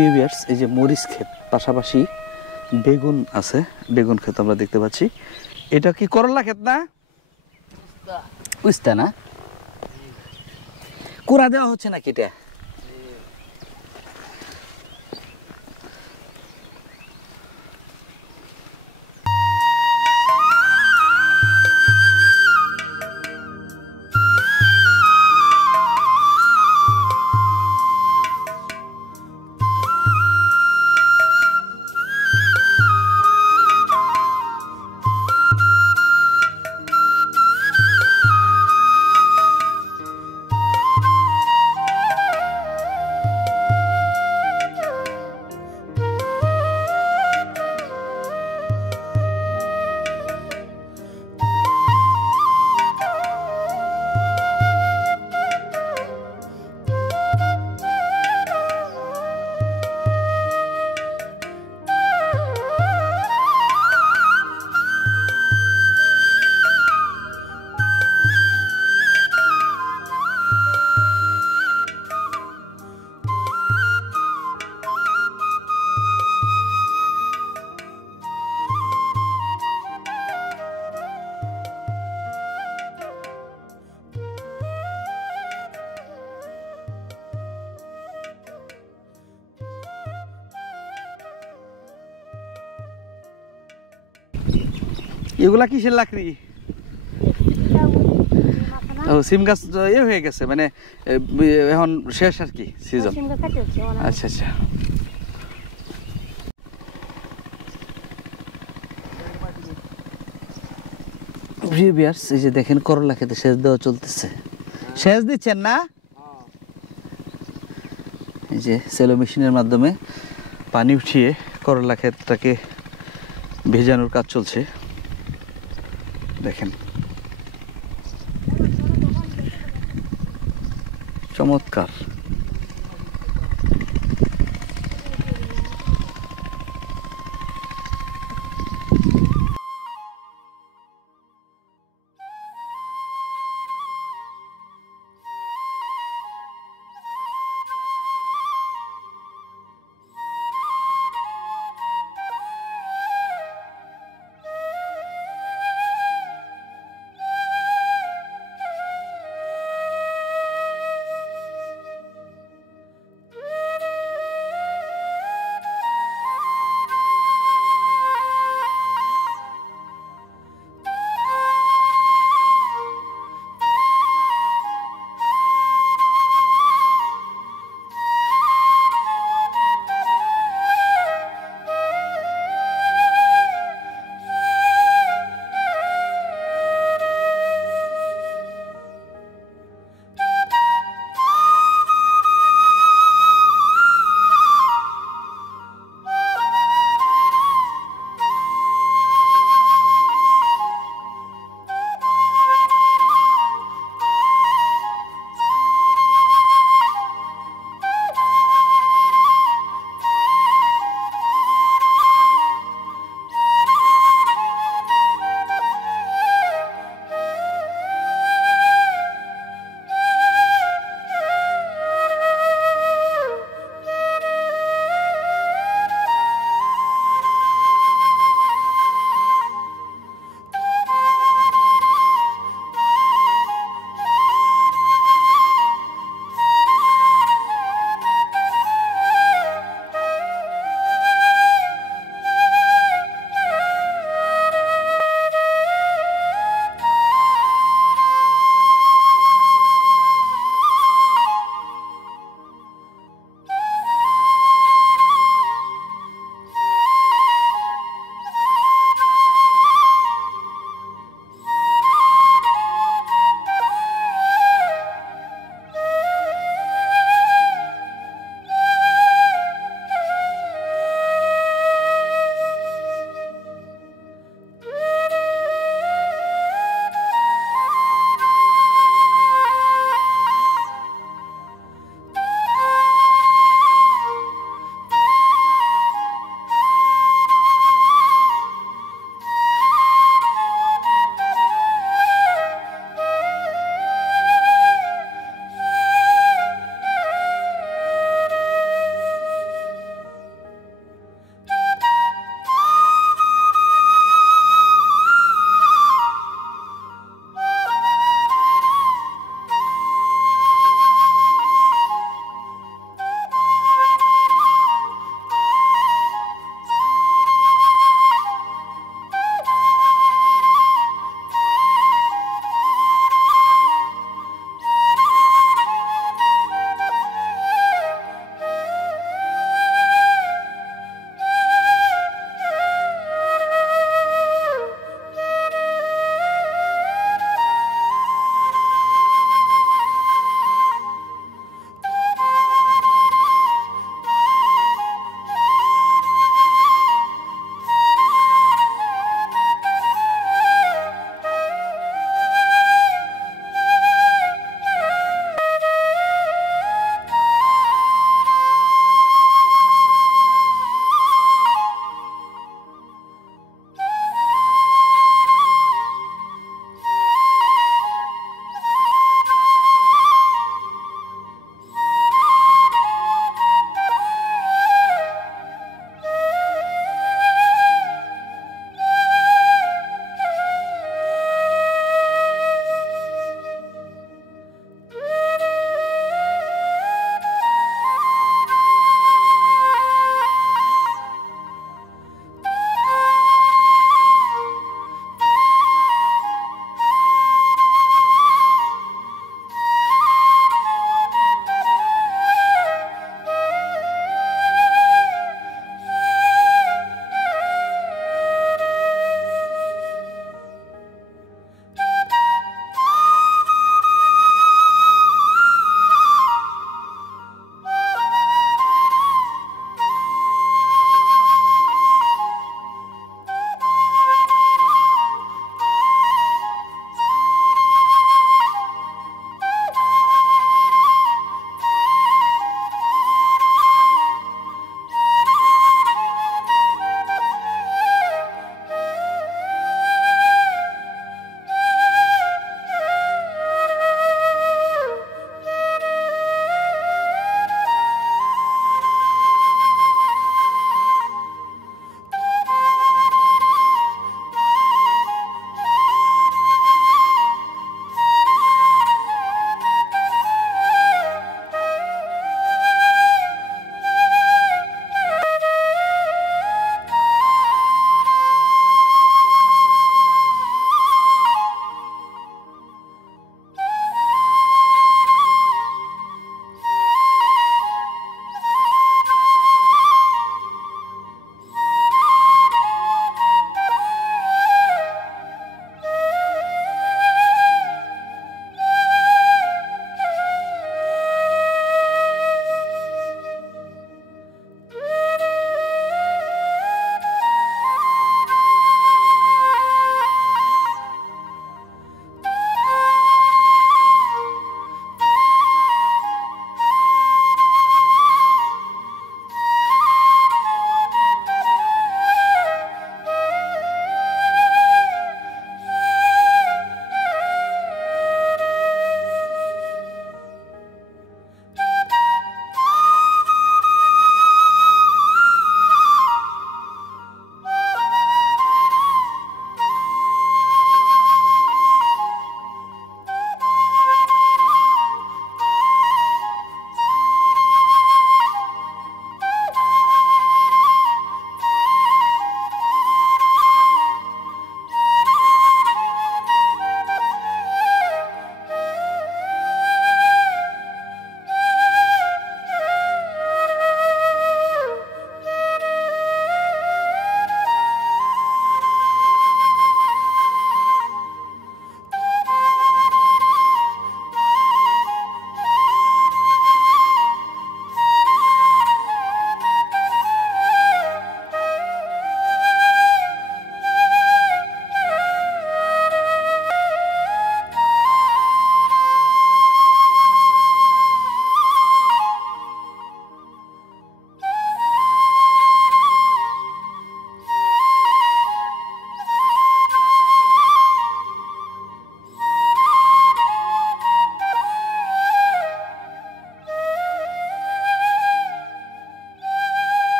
প্রিয় ভিউয়ার্স, এই যে মরিচ ক্ষেত, পাশাপাশি বেগুন আছে, বেগুন ক্ষেত আমরা দেখতে পাচ্ছি। এটা কি করলা ক্ষেত না? উস্তা না? কুড়া দেওয়া হচ্ছে নাকি এটা? এগুলা কিসের লাকড়ি? ও, সিম গাছ হয়ে গেছে, মানে এখন শেষ আর কি সিজন। আচ্ছা আচ্ছা। এই যে দেখেন করলা খেতে সেচ দেওয়া চলতেছে। সেচ দিচ্ছেন না? এই যে সেলো মেশিনের মাধ্যমে পানি উঠিয়ে করলা ক্ষেতটাকে ভেজানোর কাজ চলছে, দেখেন চমৎকার।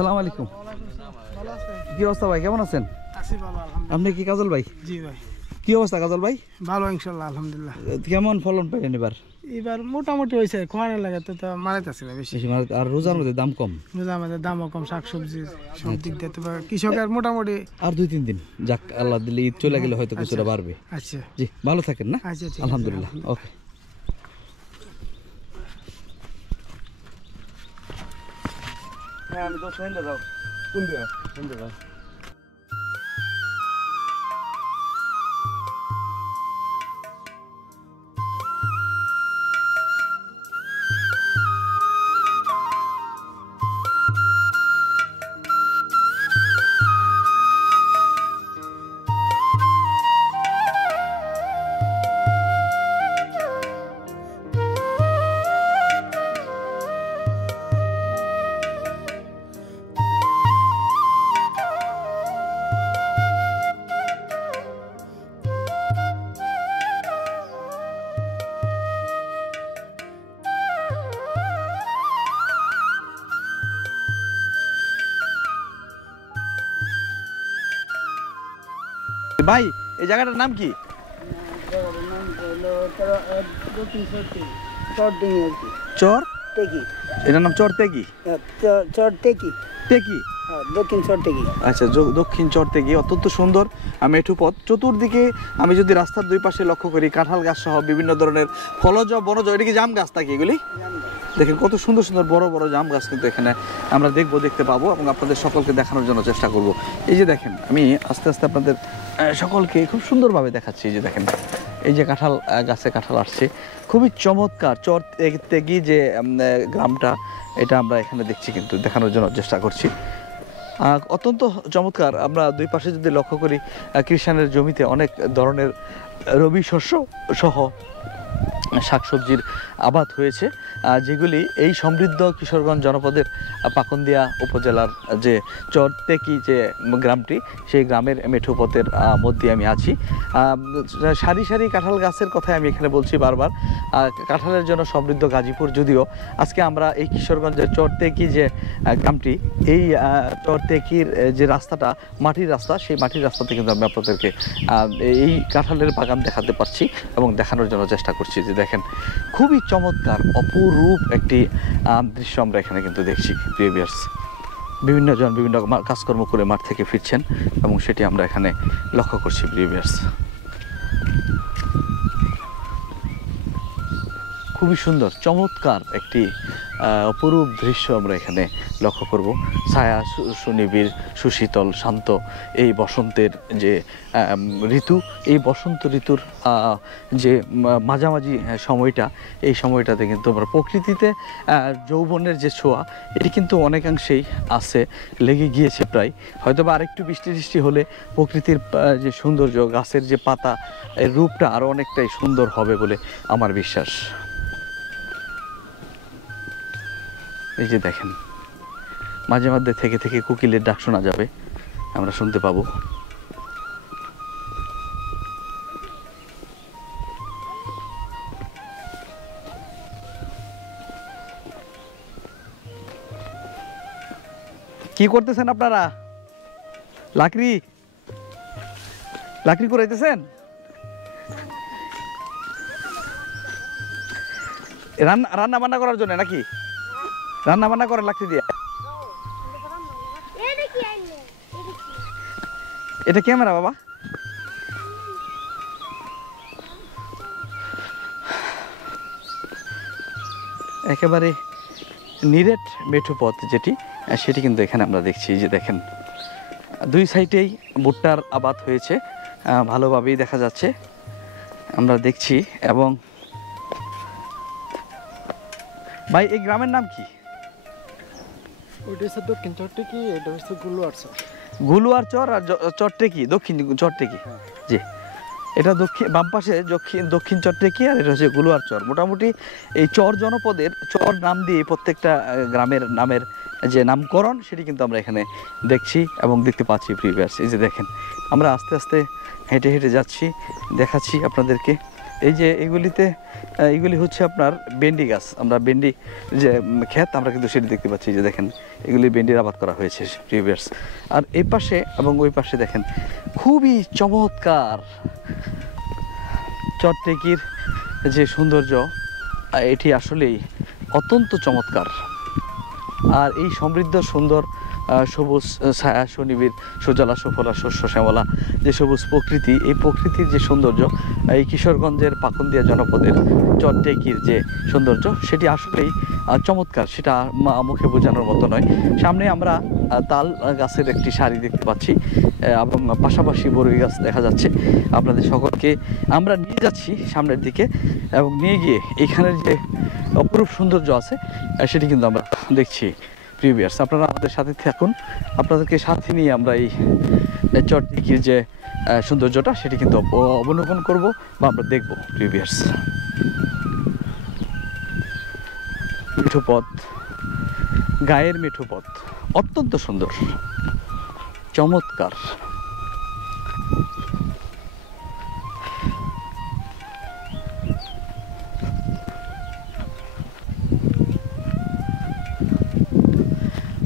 আসসালামু আলাইকুম। কি অবস্থা ভাই, কেমন আছেন? আপনি কি কাজল ভাই? জি ভাই। কি অবস্থা কাজল ভাই? ভালো ইনশাআল্লাহ, আলহামদুলিল্লাহ। কেমন ফলন পাইলেন এবার? এবার মোটামুটি হয়েছে, খোয়ানো লাগে তো মারাইতেছে না বেশি। আর রোজার মধ্যে দাম কম, রোজার মধ্যে দামও কম, শাকসবজি সব দিক দিয়ে তো কৃষকের মোটামুটি। আর 2-3 দিন যাক, আল্লাহ দিলে ঈদ চলে গেলে হয়তো কিছুটা বাড়বে। আচ্ছা জি, ভালো থাকেন না? আচ্ছা, ঠিক আছে, আলহামদুলিল্লাহ। ওকে। হ্যাঁ, আমি তো শুনতে যাও। কোন দিকে? শুনতে যাও। ভাই, এই জায়গাটার নাম কি? চর টেকি। এটার নাম চর তেকি? চর টেকি, তেকি, দক্ষিণ চর টেকি। আচ্ছা, দক্ষিণ চর তেকি। অত্যন্ত সুন্দর মেঠু পথ। চতুর্দিকে আমি যদি রাস্তার দুই পাশে লক্ষ্য করি, কাঁঠাল গাছ সহ বিভিন্ন ধরনের ফলজ বনজ, এটা কি জাম গাছ নাকি এগুলি? দেখেন কত সুন্দর সুন্দর বড় বড় জাম গাছ কিন্তু এখানে আমরা দেখতে পাবো এবং আপনাদের সকলকে দেখানোর জন্য চেষ্টা করব। এই যে দেখেন, আমি আস্তে আস্তে আপনাদের সকলকে খুব সুন্দরভাবে দেখাচ্ছি। এই যে দেখেন, এই যে কাঁঠাল গাছে কাঁঠাল আসছে, খুবই চমৎকার। চর তেগি যে গ্রামটা, এটা আমরা এখানে দেখছি, কিন্তু দেখানোর জন্য চেষ্টা করছি। অত্যন্ত চমৎকার। আমরা দুই পাশে যদি লক্ষ্য করি, কৃষাণের জমিতে অনেক ধরনের রবি শস্য সহ শাকসবজির আবাদ হয়েছে, যেগুলি এই সমৃদ্ধ কিশোরগঞ্জ জনপদের পাকুন্দিয়া উপজেলার যে চরতেকি যে গ্রামটি, সেই গ্রামের মেঠো পথের মধ্যে আমি আছি। সারি সারি কাঁঠাল গাছের কথাই আমি এখানে বলছি বারবার। কাঁঠালের জন্য সমৃদ্ধ গাজীপুর, যদিও আজকে আমরা এই কিশোরগঞ্জের চরতেকি যে গ্রামটি, এই চরতেকির যে রাস্তাটা মাটির রাস্তা, সেই মাটির রাস্তাতে কিন্তু আমি আপনাদেরকে এই কাঁঠালের বাগান দেখাতে পারছি এবং দেখানোর জন্য চেষ্টা করছি। যে দেখেন, খুবই চমৎকার অপরূপ একটি দৃশ্য আমরা এখানে কিন্তু দেখছি। প্রিয় ভিউয়ার্স, বিভিন্ন জন বিভিন্ন কাজকর্ম করে মাঠ থেকে ফিরছেন এবং সেটি আমরা এখানে লক্ষ্য করছি। প্রিয় ভিউয়ার্স, খুবই সুন্দর চমৎকার একটি অপরূপ দৃশ্য আমরা এখানে লক্ষ্য করব। ছায়া সুনিবিড়, সুশীতল, শান্ত এই বসন্তের যে ঋতু, এই বসন্ত ঋতুর যে মাঝামাঝি সময়টা, এই সময়টাতে কিন্তু আমরা প্রকৃতিতে যৌবনের যে ছোঁয়া, এটি কিন্তু অনেকাংশেই আছে, লেগে গিয়েছে প্রায়। হয়তো বা আরেকটু বৃষ্টি হলে প্রকৃতির যে সৌন্দর্য, গাছের যে পাতা, এর রূপটা আরও অনেকটাই সুন্দর হবে বলে আমার বিশ্বাস। এই যে দেখেন, মাঝে মধ্যে থেকে থেকে কোকিলের ডাক শোনা যাবে, আমরা শুনতে পাবো। কি করতেছেন আপনারা? লাকড়ি কুড়াইতেছেন? রান্না বান্না করার জন্য নাকি? রান্না বান্না করেন লাকড়ি দিয়ে? এটা ক্যামেরা বাবা। একেবারে নিরেট মেঠো পথ যেটি, সেটি কিন্তু এখানে আমরা দেখছি। যে দেখেন, দুই সাইডেই ভুট্টার আবাদ হয়েছে, ভালোভাবেই দেখা যাচ্ছে, আমরা দেখছি। এবং ভাই, এই গ্রামের নাম কি? ওইটা হচ্ছে দক্ষিণ চরটেকি, এটা হচ্ছে গুলুয়ার চর। গুলুয়ার চর আর চরটেকি, দক্ষিণ চরটেকি। জি, এটা দক্ষিণ বাম পাশে দক্ষিণ চরটেকি, আর এটা হচ্ছে গুলুয়ার চর। মোটামুটি এই চর জনপদের চর নাম দিয়ে প্রত্যেকটা গ্রামের নামের যে নামকরণ, সেটি কিন্তু আমরা এখানে দেখছি এবং দেখতে পাচ্ছি। প্রিভিয়াস, এই যে দেখেন, আমরা আস্তে আস্তে হেঁটে হেঁটে যাচ্ছি, দেখাচ্ছি আপনাদেরকে এই যে এগুলি হচ্ছে আপনার ভেন্ডি গাছ। আমরা ভেন্ডি যে ক্ষেত আমরা কিন্তু সেটি দেখতে পাচ্ছি, যে দেখেন এগুলি ভেন্ডির আবাদ করা হয়েছে প্রিভিয়ার্স। আর এই পাশে এবং ওই পাশে দেখেন খুবই চমৎকার চরটেকির যে সৌন্দর্য, এটি আসলেই অত্যন্ত চমৎকার। আর এই সমৃদ্ধ সুন্দর সবুজ ছায়া সুনিবিড় সুজলা সুফলা শস্য শ্যামলা যে সবুজ প্রকৃতি, এই প্রকৃতির যে সৌন্দর্য, এই কিশোরগঞ্জের পাকুন্দিয়া জনপদের চরটেকির যে সৌন্দর্য, সেটি আসলেই চমৎকার। সেটা মুখে বোঝানোর মতো নয়। সামনে আমরা তাল গাছের একটি সারি দেখতে পাচ্ছি এবং পাশাপাশি বরই গাছ দেখা যাচ্ছে। আপনাদের সকলকে আমরা নিয়ে যাচ্ছি সামনের দিকে এবং নিয়ে গিয়ে এখানের যে অপরূপ সৌন্দর্য আছে সেটি কিন্তু আমরা দেখছি। প্রিভিয়ার্স, আপনারা আমাদের সাথে থাকুন, আপনাদেরকে সাথে নিয়ে আমরা এই চরটেকির যে সৌন্দর্যটা সেটি কিন্তু অবলোকন করব বা আমরা দেখব। প্রিভিয়ার্স, মিঠু পথ, গায়ের মিঠু পথ অত্যন্ত সুন্দর, চমৎকার।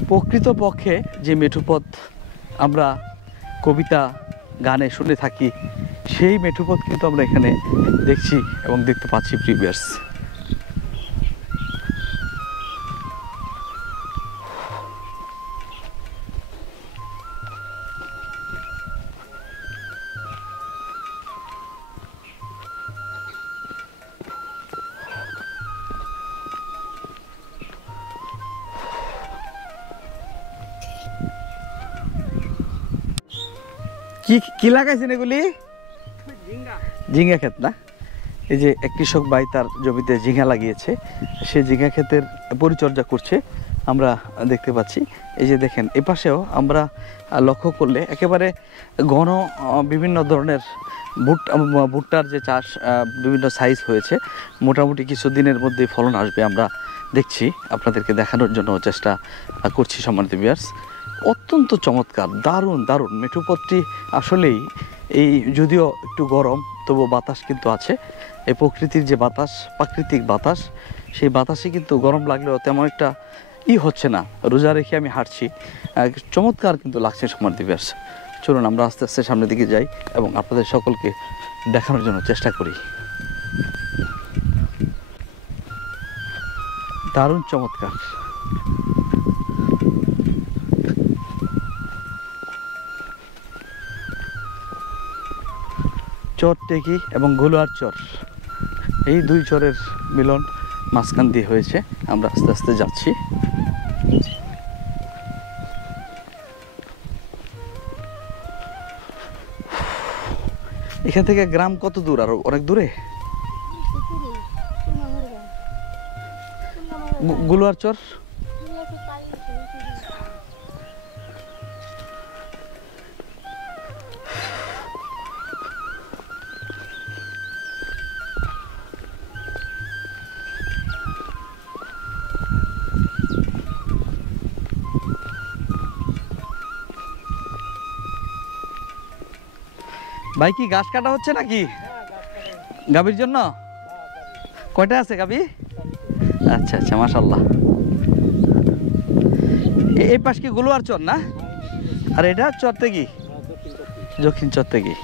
প্রকৃতপক্ষে যে মেঠোপথ আমরা কবিতা গানে শুনে থাকি, সেই মেঠোপথ কিন্তু আমরা এখানে দেখছি এবং দেখতে পাচ্ছি। প্রিভিয়ার্স, কি কি লাগাইছেন এগুলি? ঝিঙ্গা ক্ষেত না? এই যে এক কৃষক ভাই তার জমিতে ঝিঙ্গা লাগিয়েছে, সে ঝিঙ্গা ক্ষেতের পরিচর্যা করছে আমরা দেখতে পাচ্ছি। এই যে দেখেন এপাশেও আমরা লক্ষ্য করলে একেবারে ঘন বিভিন্ন ধরনের ভুট্টার যে চাষ বিভিন্ন সাইজ হয়েছে। মোটামুটি কিছু দিনের মধ্যেই ফলন আসবে আমরা দেখছি, আপনাদেরকে দেখানোর জন্য চেষ্টা করছি। সম্মানিত ভিউয়ার্স, অত্যন্ত চমৎকার, দারুণ দারুণ মেঠোপথটি আসলেই। এই যদিও একটু গরম, তবু বাতাস কিন্তু আছে। এই প্রকৃতির যে বাতাস, প্রাকৃতিক বাতাস, সেই বাতাসে কিন্তু গরম লাগলেও তেমন একটা হচ্ছে না। রোজা রেখে আমি হাঁটছি, চমৎকার কিন্তু লাগছে। সম্মানিত ভিউয়ার্স, চলুন আমরা আস্তে আস্তে সামনের দিকে যাই এবং আপনাদের সকলকে দেখানোর জন্য চেষ্টা করি। দারুণ চমৎকার। চরটেকি এবং গলুয়ার চর, এই দুই চরের মিলন মাঝখান দিয়ে হয়েছে। আমরা আস্তে আস্তে যাচ্ছি। এখান থেকে গ্রাম কত দূর? আরো অনেক দূরে। গলুয়ার চর ভাই, কি ঘাস কাটা হচ্ছে নাকি গাভীর জন্য? কয়টা আছে গাভী? আচ্ছা আচ্ছা, মাশাআল্লাহ। এই পাশ কি গলুয়ার চর না? আর এটা চরটেকি, দক্ষিণ চরটেকি।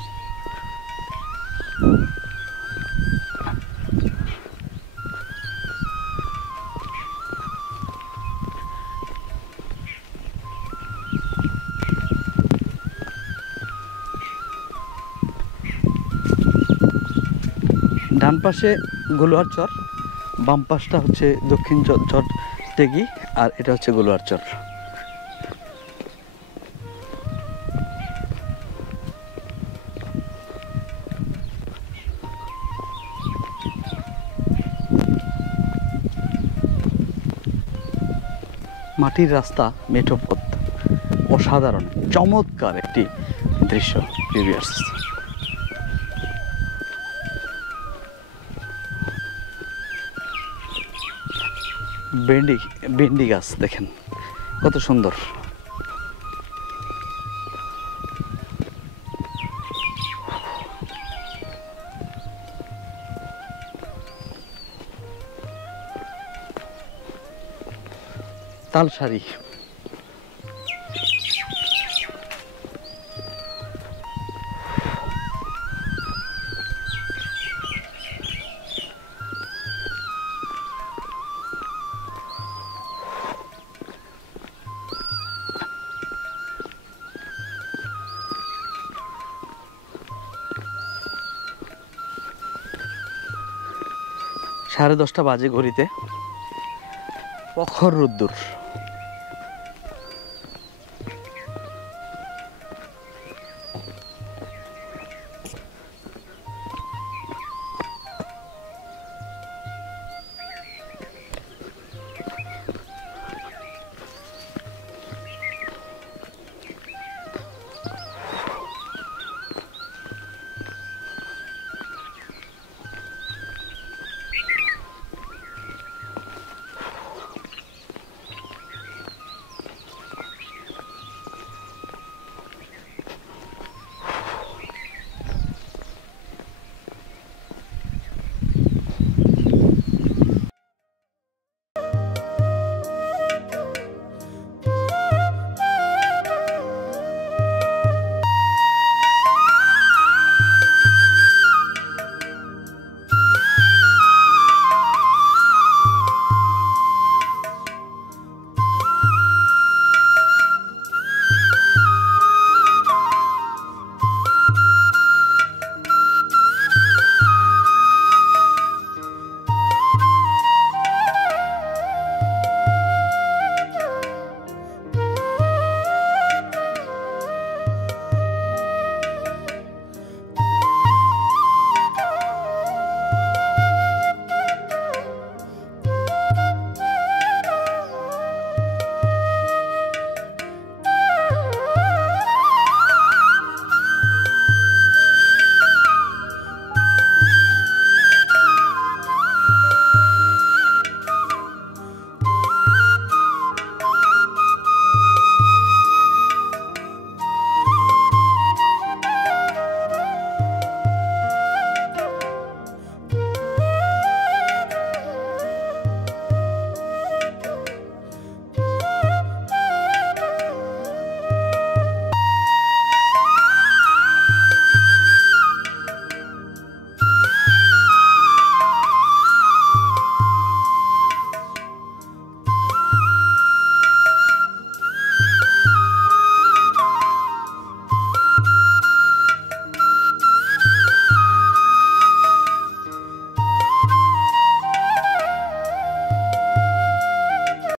ডান পাশে গলুয়ার চর, বাম পাশটা হচ্ছে দক্ষিণ চরটেকি, আর এটা হচ্ছে গলুয়ার চর। মাটির রাস্তা, মেঠো পথ, অসাধারণ চমৎকার একটি দৃশ্য। প্রিভিয়ার্স, ভেন্ডি গাছ দেখেন কত সুন্দর। তালসারি। সাড়ে 10টা বাজে ঘড়িতে, প্রখর রোদ্দুর।